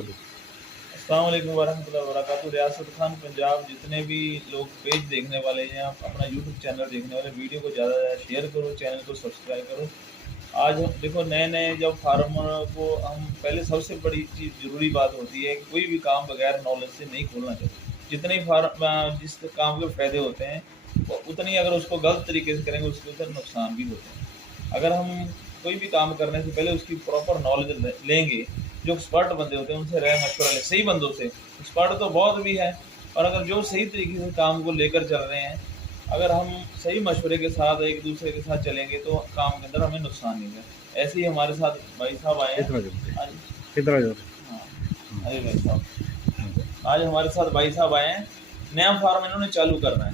चलो। अस्सलाम वालेकुम वरहमतुल्लाहि वबरकातुहू। रियासत खान पंजाब जितने भी लोग पेज देखने वाले हैं, आप अपना यूट्यूब चैनल देखने वाले, वीडियो को ज़्यादा से ज़्यादा शेयर करो, चैनल को सब्सक्राइब करो। आज हम देखो नए-नए जब फार्मर को हम पहले सबसे बड़ी चीज़ ज़रूरी बात होती है कि कोई भी काम बगैर नॉलेज से नहीं खोलना चाहिए। जितने ही जिस काम के फ़ायदे होते हैं, उतनी अगर उसको गलत तरीके से करेंगे उसके उधर नुकसान भी होते हैं। अगर हम कोई भी काम करने से पहले उसकी प्रॉपर नॉलेज लेंगे, जो एक्सपर्ट बंदे होते हैं उनसे राय मशवरा लें, सही बंदों से। एक्सपर्ट तो बहुत भी है, और अगर जो सही तरीके से काम को लेकर चल रहे हैं, अगर हम सही मशवरे के साथ एक दूसरे के साथ चलेंगे तो काम के अंदर हमें नुकसान नहीं है। ऐसे ही हमारे साथ भाई साहब आए हैं। इधर आ जाओ, हाँ इधर आ जाओ। हाँ, अरे भाई साहब, आज हमारे साथ भाई साहब आए हैं, नया फार्म इन्होंने चालू करना है।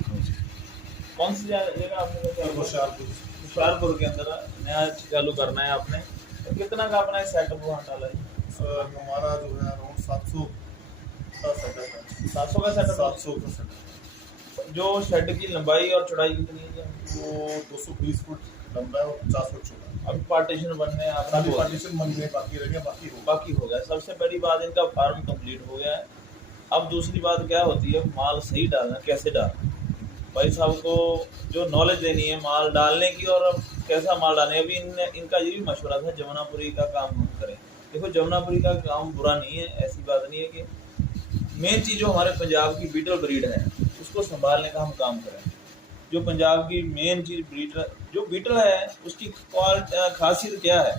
कौन सी जगह आपने? होशियारपुर के अंदर नया चालू करना है आपने। तो कितना का अपना सेटअप वहाँ डाला है? सर हमारा जो है अराउंड 700 का सेटअप है। 700 का सेटअप। 700 का सेटअप। जो शेड की लंबाई और चौड़ाई कितनी है? वो 220 फुट लंबा है और 50 फुट चौड़ा है। अभी पार्टीशन बनने हैं, अपना अभी पार्टीशन बनने बाकी रह गया, बाकी हो गया। सबसे बड़ी बात, इनका फार्म कंप्लीट हो गया है। अब दूसरी बात क्या होती है, माल सही डालना, कैसे डालना। भाई साहब को जो नॉलेज देनी है माल डालने की और कैसा माल डालने। अभी इनका ये भी मशवरा था जमुनापुरी का काम हम करें। देखो जमुनापुरी का काम बुरा नहीं है, ऐसी बात नहीं है कि मेन चीज़ जो हमारे पंजाब की बीटल ब्रीड है उसको संभालने का हम काम करें। जो पंजाब की मेन चीज़ ब्रीडर जो बीटल है उसकी खासियत क्या है?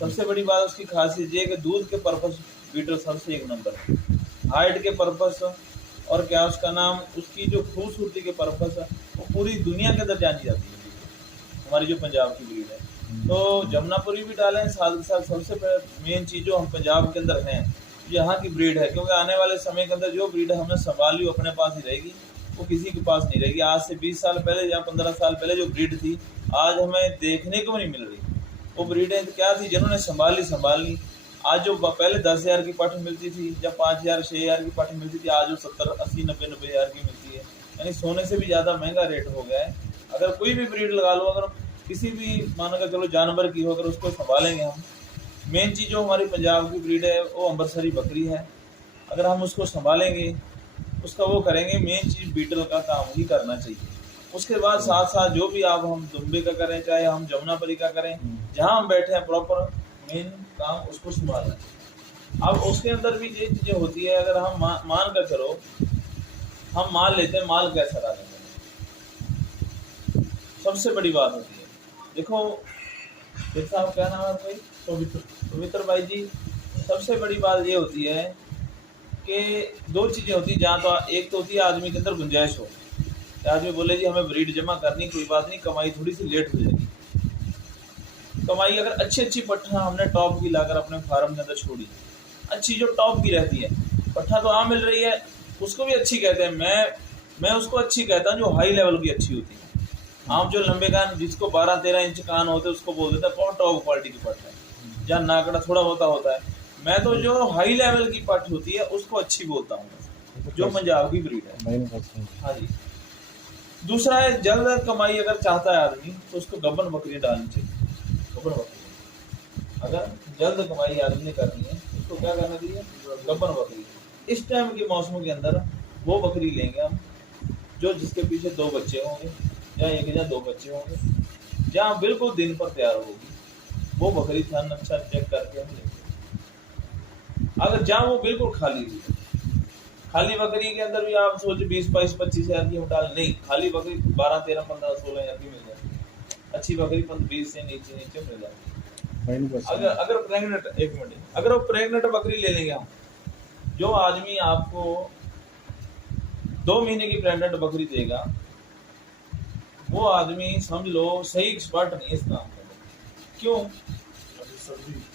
सबसे बड़ी बात उसकी खासियत ये है कि दूध के पर्पस बीटल सबसे एक नंबर है। हाइट के पर्पस और क्या उसका नाम, उसकी जो खूबसूरती के पर्पस है वो पूरी दुनिया के अंदर जानी जाती है हमारी जो पंजाब की ब्रीड है। तो जमुनापुरी भी डालें, साथ के साथ सबसे मेन चीज़ जो हम पंजाब के अंदर हैं यहाँ की ब्रीड है, क्योंकि आने वाले समय के अंदर जो ब्रीड हमने संभाली वो अपने पास ही रहेगी, वो किसी के पास नहीं रहेगी। आज से 20 साल पहले या 15 साल पहले जो ब्रीड थी आज हमें देखने को नहीं मिल रही। वो ब्रीडें क्या थी जिन्होंने संभाली। आज जो पहले 10,000 की पठ मिलती थी, जब 5,000 6,000 की पठ मिलती थी, आज वो 70 80 90 हज़ार की मिलती है। यानी सोने से भी ज़्यादा महंगा रेट हो गया है। अगर कोई भी ब्रीड लगा लो, अगर किसी भी मानकर चलो जानवर की हो, अगर उसको संभालेंगे हम, मेन चीज़ जो हमारी पंजाब की ब्रीड है वो अमृतसरी बकरी है। अगर हम उसको संभालेंगे, उसका वो करेंगे, मेन चीज़ बीटल का काम ही करना चाहिए। उसके बाद साथ साथ जो भी आप हम दुम्बे का करें चाहे हम जमुनापरी का करें, जहाँ हम बैठे हैं प्रॉपर मेन काम उसको संभालना है। अब उसके अंदर भी ये चीज़ें होती है, अगर हम मान कर चलो हम माल लेते हैं, माल कैसा डालेंगे, सबसे बड़ी बात होती है। देखो साहब क्या नाम है भाई? पवित्र भाई जी, सबसे बड़ी बात ये होती है कि दो चीज़ें होती हैं, जहाँ तो एक तो होती है आदमी के अंदर गुंजाइश हो, आदमी बोले जी हमें ब्रीड जमा करनी, कोई बात नहीं, कमाई थोड़ी सी लेट हो जाएगी। कमाई अगर अच्छी पट्ठा हमने टॉप की लाकर अपने फार्म के अंदर छोड़ी, अच्छी जो टॉप की रहती है पट्ठा तो मिल रही है, उसको भी अच्छी कहते हैं। मैं उसको अच्छी कहता हूँ जो हाई लेवल की अच्छी होती है। आम जो लंबे कान जिसको 12-13 इंच कान होते हैं उसको बोल देता है बहुत टॉप क्वालिटी की पट्ट है, जहाँ नाकड़ा थोड़ा होता है। मैं तो जो हाई लेवल की पट्ट होती है उसको अच्छी बोलता हूँ, जो पंजाब की ब्रीड है। हाँ जी। दूसरा है जल्द कमाई अगर चाहता है आदमी तो उसको गब्बन बकरी डालनी चाहिए। गब्बन बकरी अगर जल्द कमाई आदमी ने करनी है उसको क्या करना चाहिए? गब्बन बकरी। इस टाइम के मौसम के अंदर वो बकरी लेंगे हम जो जिसके पीछे 2 बच्चे होंगे या 1 या 2 बच्चे होंगे, जहाँ बिल्कुल दिन पर तैयार होगी, वो बकरी थन अच्छा चेक करके हम लेंगे। अगर जहाँ वो बिल्कुल खाली हुई, खाली बकरी के अंदर भी आप सोच 20-22-25 हज़ार की हम डाल नहीं, खाली बकरी 12-13-15-16 हज़ार की मिल जाती। अच्छी बकरी 20 से नीचे मिल जाती। अगर प्रेग्नेंट, एक मिनट, अगर वो प्रेग्नेंट बकरी ले लेंगे हम, जो आदमी आपको 2 महीने की प्रेग्नेंट बकरी देगा वो आदमी समझ लो सही एक्सपर्ट नहीं है इस काम का। क्यों?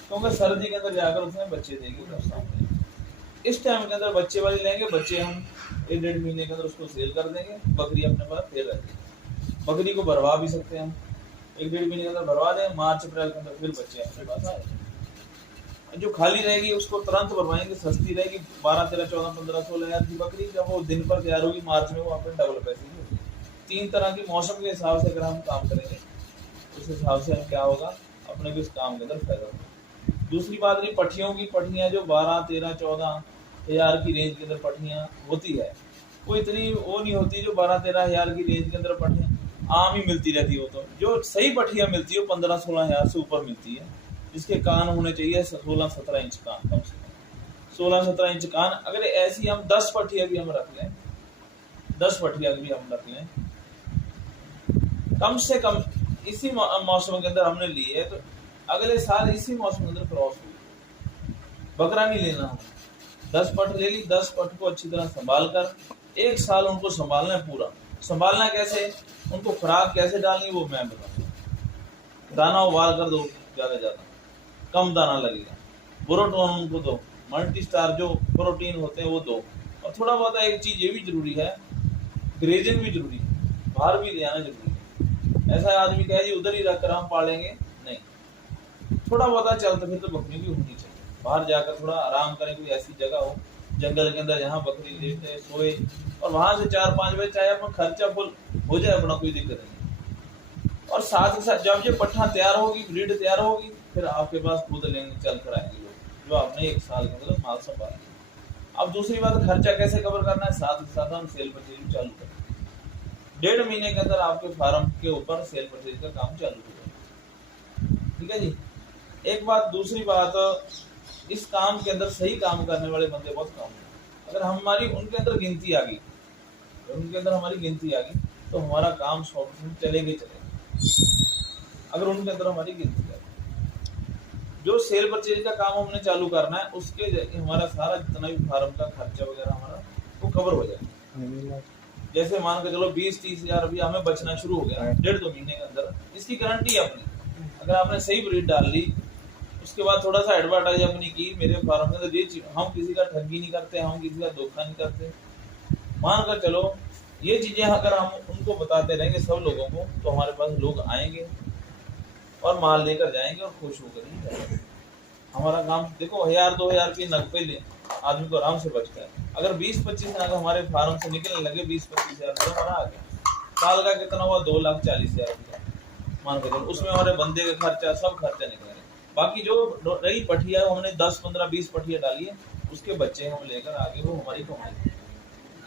क्योंकि सर्दी के अंदर जाकर उसमें बच्चे देगी। इस टाइम के अंदर बच्चे वाली लेंगे, बच्चे हम 1-1.5 महीने के अंदर उसको सेल कर देंगे, बकरी अपने पास फिर रहेगी। बकरी को भरवा भी सकते हैं हम, 1-1.5 महीने के अंदर भरवा दें, मार्च अप्रैल के अंदर फिर बच्चे अपने पास आए। जो खाली रहेगी उसको तुरंत भरवाएंगे, सस्ती रहेगी, 12-13-14-15-16 हज़ार की बकरी। जब वो दिन पर तैयार होगी मार्च में, वो अपने डबल पैसे की होगी। 3 तरह की मौसम के हिसाब से अगर हम काम करेंगे उस हिसाब से हम क्या होगा, अपने भी इस काम के अंदर फायदा होगा। दूसरी बात रही पट्टियों की, पट्टियाँ जो 12, 13, 14 हज़ार की रेंज के अंदर पट्टियाँ होती है, वो इतनी वो नहीं होती जो 12, 13 हज़ार की रेंज के अंदर पट्टियाँ आम ही मिलती रहती हो। तो जो सही पट्टियाँ मिलती है वो 15, 16 हज़ार से ऊपर मिलती है, जिसके कान होने चाहिए 16, 17 इंच कान, कम से कम 16, 17 इंच कान। अगर ऐसी हम 10 पट्टियाँ भी हम रख लें, 10 पट्टियाँ भी हम रख लें कम से कम इसी मौसम के अंदर हमने ली है, तो अगले साल इसी मौसम के अंदर क्रॉस होगी। बकरा नहीं लेना हमें, 10 पट ले ली, 10 पट को अच्छी तरह संभाल कर 1 साल उनको संभालना है पूरा। संभालना कैसे, उनको खुराक कैसे डालनी वो मैं बताऊँ। दाना उबाल कर दो, ज़्यादा कम दाना लगेगा, बोरोटोन उनको दो, मल्टी स्टार जो प्रोटीन होते हैं वो दो, और थोड़ा बहुत एक चीज़ ये भी जरूरी है, ग्रेजिंग भी जरूरी है, बाहर भी ले आना जरूरी है। ऐसा आदमी कहे जी उधर ही रख कर हम पालेंगे, नहीं, थोड़ा बहुत चलते फिर तो बकरी भी होनी चाहिए, बाहर जाकर थोड़ा आराम करें, कोई ऐसी जगह हो जंगल के अंदर जहाँ बकरी लेटे सोए, और वहां से 4-5 बजे चाहे अपना खर्चा फुल हो जाए, अपना कोई दिक्कत नहीं। और साथ ही साथ जब ये पट्ठा तैयार होगी, ब्रीड तैयार होगी, फिर आपके पास खुद लेंगे, चल कर आएंगे लोग, जो आपने 1 साल के अंदर माल संभाला। अब दूसरी बात, खर्चा कैसे कवर करना है, साथ ही साथ हम सेल परचेज चालू करें। 1.5 महीने के अंदर आपके फार्म के ऊपर सेल परचेज का काम चालू हो जाएगा। ठीक है जी। एक बात, दूसरी बात, इस काम के अंदर सही काम करने वाले बंदे बहुत कम हैं। अगर हमारी उनके अंदर गिनती आ गई, तो हमारा काम 100% चलेगा। अगर उनके अंदर हमारी गिनती आ गई, जो सेल परचेज का काम हमने चालू करना है, उसके हमारा सारा जितना भी फार्म का खर्चा वगैरह हमारा वो कवर हो जाएगा। जैसे मान के चलो 20-30 हज़ार रुपया हमें बचना शुरू हो गया 1.5-2 महीने के अंदर, इसकी गारंटी है अपनी। अगर आपने सही ब्रीड डाल ली, उसके बाद थोड़ा सा एडवर्टाइज अपनी की, मेरे फार्म के अंदर ये चीज, हम किसी का ठगी नहीं करते, हम किसी का धोखा नहीं करते, मान कर चलो ये चीजें अगर हम उनको बताते रहेंगे सब लोगों को, तो हमारे पास लोग आएंगे और माल लेकर जाएंगे और खुश होकर ही जाएंगे। हमारा काम देखो 1000-2000 की नग पे ले आदमी को आराम से बचता है। अगर 20-25 नग हमारे फार्म से निकलने लगे, 20-25 हज़ार रुपया हमारा आ गया, साल का कितना हुआ, 2,40,000 रुपया मान कर चलो। उसमें हमारे बंदे का खर्चा, सब खर्चा निकलेंगे। बाकी जो रही पठिया, हमने 10, 15, 20 पठिया डाली है, उसके बच्चे हम लेकर आगे, वो हमारी कमाई।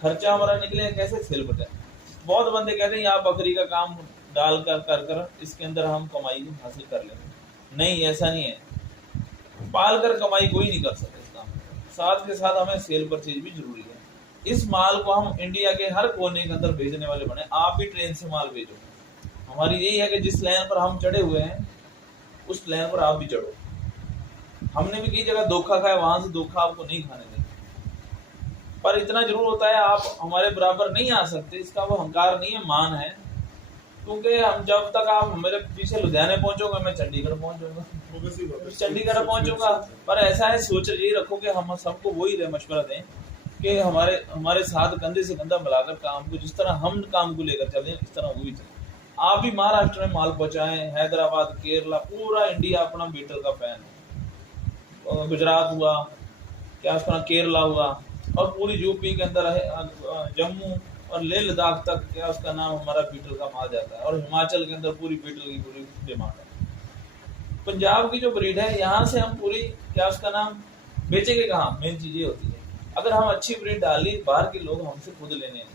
खर्चा हमारा निकले कैसे, सेल पर। बहुत बंदे कहते हैं आप बकरी का काम डाल कर इसके अंदर हम कमाई हासिल कर लेंगे, नहीं, ऐसा नहीं है। पाल कर कमाई कोई नहीं कर सकता इस काम। साथ के साथ हमें सेल परचेज भी जरूरी है। इस माल को हम इंडिया के हर कोने के अंदर भेजने वाले बने। आप भी ट्रेन से माल भेजो, हमारी यही है कि जिस लाइन पर हम चढ़े हुए हैं उस लाइन पर आप भी चढ़ो। हमने भी कई जगह धोखा खाया, वहां से धोखा आपको नहीं खाने देंगे, पर इतना जरूर होता है आप हमारे बराबर नहीं आ सकते। इसका वो अहंकार नहीं है, मान है, क्योंकि हम जब तक आप मेरे पीछे लुधियाने पहुंचोगे, मैं चंडीगढ़ पहुंचूंगा। पर ऐसा है, सोच यही रखो कि हम सबको वही मशवरा दें कि हमारे साथ कंधे से कंधा मिलाकर काम को, जिस तरह हम काम को लेकर चले इस तरह वो भी चले। आप भी महाराष्ट्र में माल पहुंचाएं, हैदराबाद, केरला, पूरा इंडिया अपना बीटल का फैन है। गुजरात हुआ, क्या उसका केरला हुआ, और पूरी यूपी के अंदर है, जम्मू और लेह लद्दाख तक क्या उसका नाम हमारा बीटल का माल जाता है, और हिमाचल के अंदर पूरी बीटल की पूरी डिमांड है। पंजाब की जो ब्रीड है, यहाँ से हम पूरी क्या उसका नाम बेचेंगे कहाँ, मेन चीज ये होती है। अगर हम अच्छी ब्रीड डाली, बाहर के लोग हमसे खुद लेने हैं।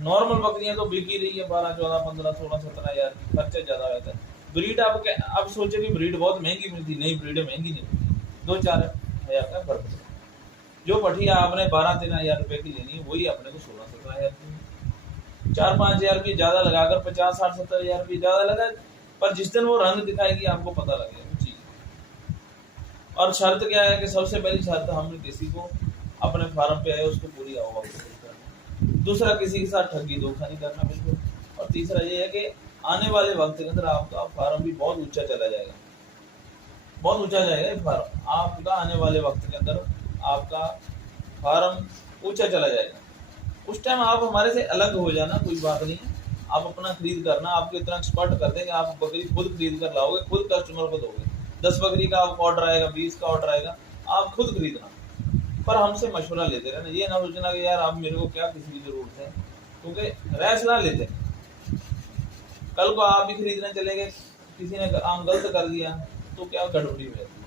नॉर्मल बकरियां तो बिकी रही है 12, 14, 15, 16, 17 हज़ार की, खर्चा ज्यादा रहता है। ब्रीड आप सोचे कि ब्रीड बहुत महंगी मिलती, नहीं, ब्रीड महंगी नहीं मिलती, 2-4 हज़ार का फर्क है। जो पठिया आपने 12-13 हज़ार रुपए की लेनी है, वही अपने को 16-17 हज़ार की, 4-5 हज़ार की ज्यादा लगाकर 50-60-70 हज़ार रुपये ज्यादा लगा, पर जिस दिन वो रंग दिखाएगी आपको पता लगेगा चीज। और शर्त क्या है कि सबसे पहली शर्त, हमने किसी को अपने फार्म पे आए उसको पूरी आवक करना। दूसरा, किसी के साथ ठगी धोखा नहीं करना बिल्कुल। और तीसरा ये है कि आने वाले वक्त के अंदर आपका फार्म भी बहुत ऊंचा चला जाएगा, बहुत ऊंचा जाएगा फार्म आपका। आने वाले वक्त के अंदर आपका फार्म ऊंचा चला जाएगा। उस टाइम आप हमारे से अलग हो जाना, कोई बात नहीं, आप अपना खरीद करना, आपको इतना एक्सपर्ट कर देंगे, आप बकरी खुद खरीद कर लाओगे, खुद कस्टमर को दोगे। 10 बकरी का आपको ऑर्डर आएगा, 20 का ऑर्डर आएगा, आप खुद खरीदना, पर हमसे मशवरा लेते रहना। ये ना सोचना कि यार आप मेरे को क्या किसी की जरूरत है, क्योंकि राय सलाह लेते हैं। कल को आप भी खरीदने चले गए, किसी ने काम गलत कर दिया तो क्या गड़बड़ी हो जाती है।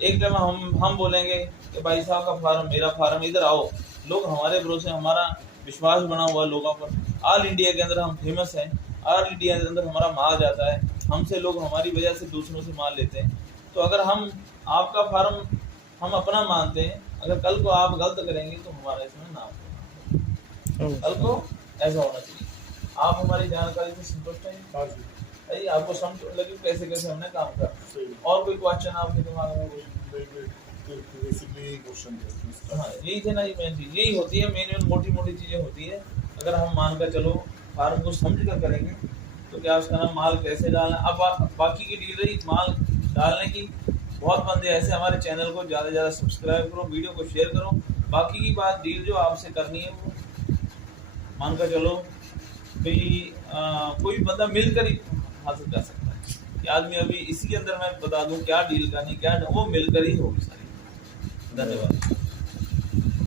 एक टाइम हम बोलेंगे कि भाई साहब का फार्म, मेरा फार्म, इधर आओ, लोग हमारे भरोसे, हमारा विश्वास बना हुआ लोगों पर, ऑल इंडिया के अंदर हम फेमस हैं, ऑल इंडिया के अंदर हमारा माल जाता है, हमसे लोग हमारी वजह से दूसरों से माल लेते हैं। तो अगर हम आपका फार्म हम अपना मानते हैं, अगर कल को आप गलत करेंगे तो हमारा इसमें नाम, कल को ऐसा होना चाहिए। आप हमारी जानकारी से संतुष्ट हैं? हाँ जी, अरे आपको समझ लगी कैसे कैसे हमने काम करा? सही। और कोई क्वेश्चन आपके दिमाग में? बेसिकली यही क्वेश्चन है। हाँ, यही थे ना, ये मेन चीज यही होती है, मेन मोटी मोटी चीजें होती है। अगर हम मानकर चलो, फार्म को समझ कर करेंगे तो क्या उसका नाम, माल कैसे डालना। अब बाकी की डील रही माल डालने की, बहुत बंदे ऐसे, हमारे चैनल को ज़्यादा से ज़्यादा सब्सक्राइब करो, वीडियो को शेयर करो। बाकी की बात डील जो आपसे करनी है वो मानकर चलो भाई, कोई बंदा मिलकर ही हासिल कर सकता है। कि आदमी अभी इसी के अंदर मैं बता दूं क्या डील करनी, क्या वो मिलकर ही होगी सारी। धन्यवाद।